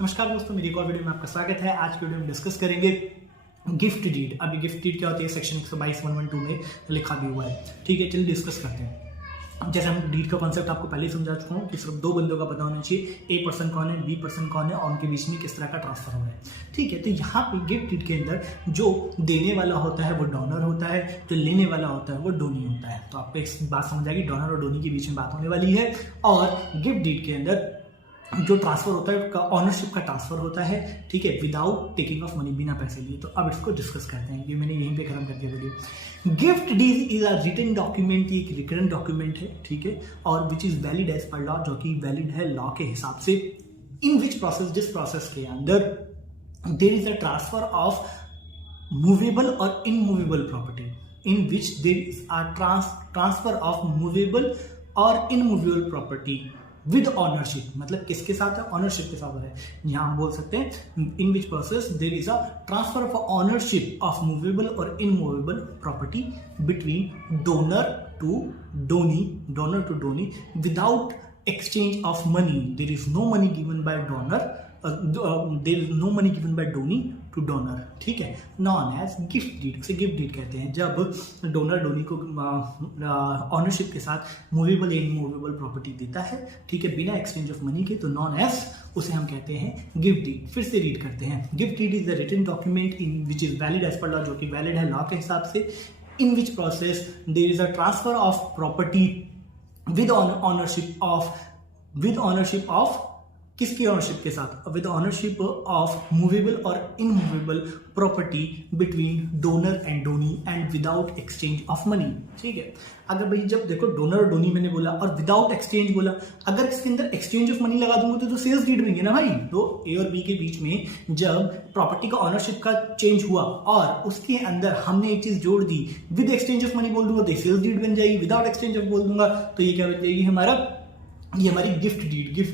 नमस्कार दोस्तों, मेरी एक और वीडियो में आपका स्वागत है। आज की वीडियो में डिस्कस करेंगे गिफ्ट डीड। अभी गिफ्ट डीड क्या होती है, सेक्शन 122(1)(2) में लिखा भी हुआ है। ठीक है, चलिए डिस्कस करते हैं। जैसे हम डीड का कॉन्सेप्ट आपको पहले ही समझा चुका हूँ कि सिर्फ दो बंदों का पता होना चाहिए, ए पर्सन कौन है, बी पर्सन कौन है और उनके बीच में किस तरह का ट्रांसफर हो रहा है। ठीक है, तो यहाँ पे गिफ्ट डीड के अंदर जो देने वाला होता है वो डोनर होता है, जो लेने वाला होता है वो डोनी होता है। तो आपको एक बात समझ आएगी, डोनर और डोनी के बीच में बात होने वाली है। और गिफ्ट डीड के अंदर जो ट्रांसफर होता है ऑनरशिप का ट्रांसफर होता है, ठीक है, विदाउट टेकिंग ऑफ मनी, बिना पैसे लिए। तो अब इसको डिस्कस करते हैं। ये मैंने यहीं पे खत्म कर दिया video. Gift deed is a written document, एक रिकरेंट डॉक्यूमेंट है, ठीक है, और which is valid as per law, जो कि वैलिड है लॉ के हिसाब से। इन विच प्रोसेस, जिस प्रोसेस के अंदर there is a transfer of movable और immovable property, in which there is a transfer of movable और इनमूवेबल प्रॉपर्टी विद ऑनरशिप। मतलब किसके साथ है, ऑनरशिप के साथ है। यहां हम बोल सकते हैं in which process there is a transfer of ownership of movable और immovable property between donor to donee without exchange of money. There is no money given by donor, there is no money given by donor to donor, ठीक है, known as gift deed. से gift deed कहते हैं जब donor Downey को ownership के साथ movable या इनमूवेबल प्रॉपर्टी देता है, ठीक है, बिना एक्सचेंज ऑफ मनी के, तो नॉन एज उसे हम कहते हैं गिफ्ट डीड। फिर से रीड करते हैं। Gift deed is the written document in which is valid as per law, जो कि वैलिड है लॉ के हिसाब से। In which process there is a transfer of property with ownership of किसकी ऑनरशिप के साथ, विद ऑनरशिप ऑफ मूवेबल और immovable property between donor and donee and without exchange of money. ठीक है, अगर भाई जब देखो डोनर और डोनी मैंने बोला और विदाउट एक्सचेंज बोला, अगर इसके अंदर एक्सचेंज ऑफ मनी लगा दूंगा तो सेल्स डीड बनेंगे ना भाई। तो ए और बी के बीच में जब प्रॉपर्टी का ऑनरशिप का चेंज हुआ और उसके अंदर हमने एक चीज जोड़ दी, विद एक्सचेंज ऑफ मनी बोल दूंगा तो सेल्स डीड बन जाएगी, विदाउट एक्सचेंज ऑफ बोल दूंगा तो ये क्या बन जाएगी ये हमारी गिफ्ट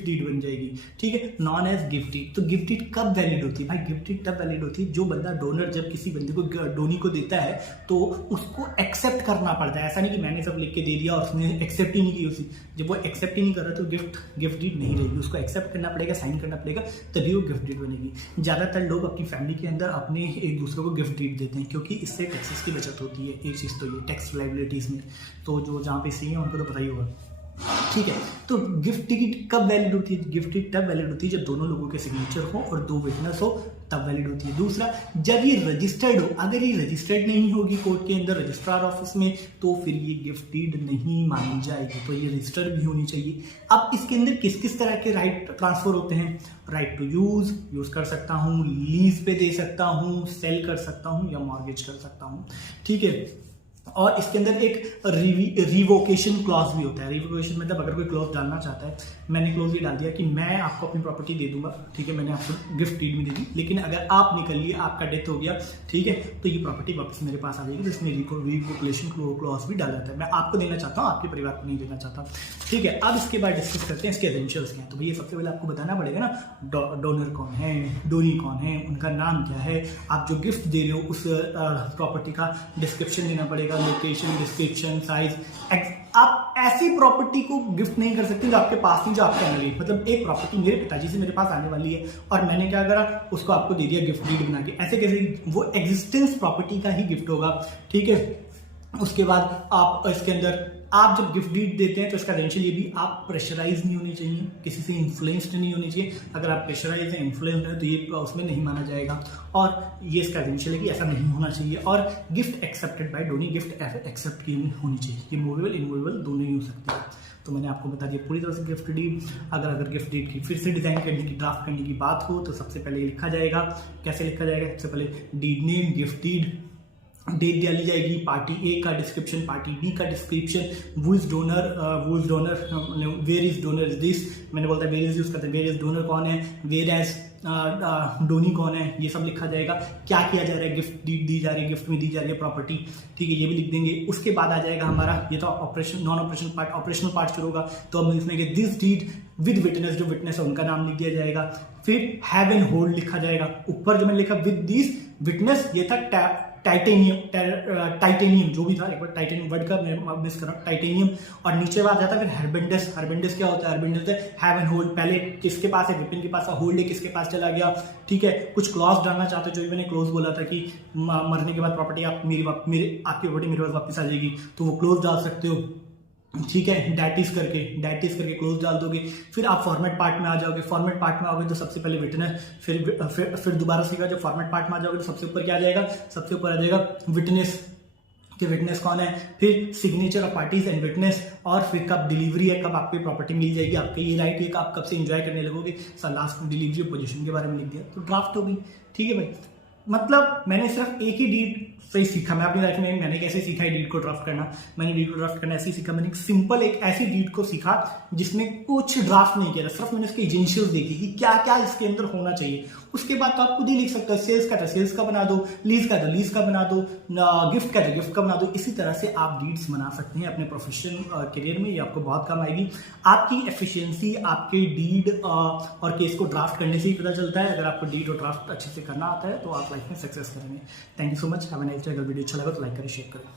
डीड बन जाएगी। ठीक है, नॉन एज गिफ्ट डीड। तो गिफ्ट डीड कब वैलिड होती है भाई? गिफ्ट डीड तब वैलिड होती है जो बंदा डोनर जब किसी बंदे को डोनी को देता है तो उसको एक्सेप्ट करना पड़ता है। ऐसा नहीं कि मैंने सब लिख के दे दिया और उसने एक्सेप्ट ही नहीं की उसी। जब वो एक्सेप्ट ही नहीं कर रहा तो गिफ्ट डीड नहीं रहेगी, उसको एक्सेप्ट करना पड़ेगा, साइन करना पड़ेगा, तभी वो गिफ्ट डीड बनेगी। ज्यादातर लोग अपनी फैमिली के अंदर अपने एक दूसरे को गिफ्ट डीड देते हैं क्योंकि इससे टैक्सेस की बचत होती है। एक चीज तो ये टैक्स लाइबिलिटीज में, तो जो जहाँ पे सही है उनको तो पता ही होगा। ठीक है, तो गिफ्ट टिकट कब वैलिड होती है? गिफ्ट टिकट तब वैलिड होती है जब दोनों लोगों के सिग्नेचर हो और दो विटनेस हो, तब वैलिड होती है। दूसरा, जब ये रजिस्टर्ड हो। अगर ये रजिस्टर्ड नहीं होगी कोर्ट के अंदर, रजिस्ट्रार ऑफिस में, तो फिर ये गिफ्ट डीड नहीं मानी जाएगी। तो ये रजिस्टर्ड भी होनी चाहिए। अब इसके अंदर किस किस तरह के राइट ट्रांसफर होते हैं? राइट टू यूज कर सकता हूँ, लीज पे दे सकता हूँ, सेल कर सकता हूँ या मॉर्गेज कर सकता हूँ। ठीक है, और इसके अंदर एक रिवोकेशन क्लॉज भी होता है। रिवोकेशन मतलब अगर कोई क्लॉज डालना चाहता है, मैंने क्लॉज ये डाल दिया कि मैं आपको अपनी प्रॉपर्टी दे दूंगा, ठीक है, मैंने आपको गिफ्ट डीड में दे दी, लेकिन अगर आप निकल लिए, आपका डेथ हो गया, ठीक है, तो ये प्रॉपर्टी वापस मेरे पास आ जाएगी। तो इसमें रिवोकेशन क्लॉज भी डाला जाता है। मैं आपको देना चाहता हूँ, आपके परिवार को नहीं देना चाहता। ठीक है, अब इसके बाद डिस्कस करते हैं इसके एसेंशियल्स क्या हैं। तो भैया सबसे पहले आपको बताना पड़ेगा ना डोनर कौन है, डोनी कौन है, उनका नाम क्या है, आप जो गिफ्ट दे रहे हो उस प्रॉपर्टी का डिस्क्रिप्शन देना पड़ेगा, लोकेशन, डिस्क्रिप्शन, साइज। आप ऐसी प्रॉपर्टी को गिफ्ट नहीं कर सकते जो आपके पास नहीं, जो आपके अंदर है। मतलब एक प्रॉपर्टी मेरे पिताजी से मेरे पास आने वाली है और मैंने क्या करा, उसको आपको दे दिया गिफ्ट डीड बना के। ऐसे कैसे? वो एग्जिस्टेंस प्रॉपर्टी का ही गिफ्ट होगा। ठीक है, उसके बाद आप इसके अंदर आप जब गिफ्ट डीड देते हैं तो इसका टेंशन ये भी, आप प्रेशराइज नहीं होनी चाहिए, किसी से इन्फ्लुएंस्ड नहीं होनी चाहिए। अगर आप प्रेशराइज हैं, इन्फ्लुएंस्ड है, तो ये उसमें नहीं माना जाएगा। और ये इसका टेंशन है कि ऐसा नहीं होना चाहिए। और gift accepted by donee, gift accept की होनी चाहिए। ये मूवेबल इनमूवेबल दोनों ही हो सकते हैं। तो मैंने आपको बता दिया पूरी तरह से गिफ्ट डीड। अगर गिफ्ट डीड की फिर से डिजाइन करने की, ड्राफ्ट करने की बात हो तो सबसे पहले ये लिखा जाएगा। कैसे लिखा जाएगा? सबसे पहले deed name, gift deed, date डाली जाएगी, पार्टी ए का डिस्क्रिप्शन, पार्टी बी का डिस्क्रिप्शन, वो is donor, where is donor is this, मैंने बोलता है वेयर इज यूज करते हैं, वेयर इज डोनर कौन है, वेयर एज डोनी कौन है, ये सब लिखा जाएगा। क्या किया जा रहा है, गिफ्ट दी जा रही है, गिफ्ट में दी जा रही है प्रॉपर्टी, ठीक है, ये भी लिख देंगे। उसके बाद आ जाएगा हमारा, ये तो operation non operation part, operational part शुरू होगा। तो हम इसमें दिस डीड विद विटनेस, जो विटनेस है उनका नाम लिख दिया जाएगा। फिर हैव एंड होल्ड लिखा जाएगा। ऊपर जो मैंने लिखा विद दिस विटनेस, ये था टाइटेनियम जो भी था, एक बार टाइटेनियम वर्ड का मैं मिस कर रहा हूँ, टाइटेनियम। और नीचे बात जाता है फिर हर्बेंडस। हर्बेंडस क्या होता है? हर्बेंडस है हैव एंड होल्ड। पहले किसके पास है? विपिन के पास है। होल्ड है किसके पास चला गया? ठीक है, कुछ क्लॉज डालना चाहते हो, जो भी मैंने क्लोज बोला था कि मरने के बाद प्रॉपर्टी आप आपकी प्रॉपर्टी मेरे पास वापस आ जाएगी, तो वो क्लोज डाल सकते हो। ठीक है, डैटिस करके क्लोज डाल दोगे। फिर आप फॉर्मेट पार्ट में आ जाओगे। फॉर्मेट पार्ट में आओगे तो सबसे पहले विटनेस, फिर दोबारा सीखा, जब फॉर्मेट पार्ट में आ जाओगे तो सबसे ऊपर क्या आ जाएगा? सबसे ऊपर आ जाएगा विटनेस, कि विटनेस कौन है। फिर signature of parties and witness, और फिर कब डिलीवरी है, कब आपकी प्रॉपर्टी मिल जाएगी, आपके ये राइट है, आप कब से एंजॉय करने लगोगे। सर लास्ट में डिलीवरी पोजीशन के बारे में लिख दिया, तो ड्राफ्ट होगी। ठीक है भाई, मतलब मैंने सिर्फ एक ही डीड से ही सीखा। मैं अपनी लाइफ में मैंने कैसे सीखा है डीड को ड्राफ्ट करना। मैंने डीड को ड्राफ्ट करना ऐसे ही सीखा। मैंने सिंपल एक ऐसी डीड को सीखा जिसमें कुछ ड्राफ्ट नहीं किया था, सिर्फ मैंने उसके एजेंशियल्स देखी कि क्या क्या इसके अंदर होना चाहिए। उसके बाद तो आप खुद ही लिख सकते हो। सेल्स का था सेल्स का बना दो, लीज का था लीज का बना दो, गिफ्ट का था गिफ्ट का बना दो। इसी तरह से आप डीड्स बना सकते हैं अपने प्रोफेशन करियर में। ये आपको बहुत काम आएगी। आपकी एफिशिएंसी आपके डीड और केस को ड्राफ्ट करने से ही पता चलता है। अगर आपको डीड और ड्राफ्ट अच्छे से करना आता है तो आप लाइफ में सक्सेस करेंगे। Thank you so much, have a nice day. अगर वीडियो अच्छा लगा तो लाइक करें, शेयर करें।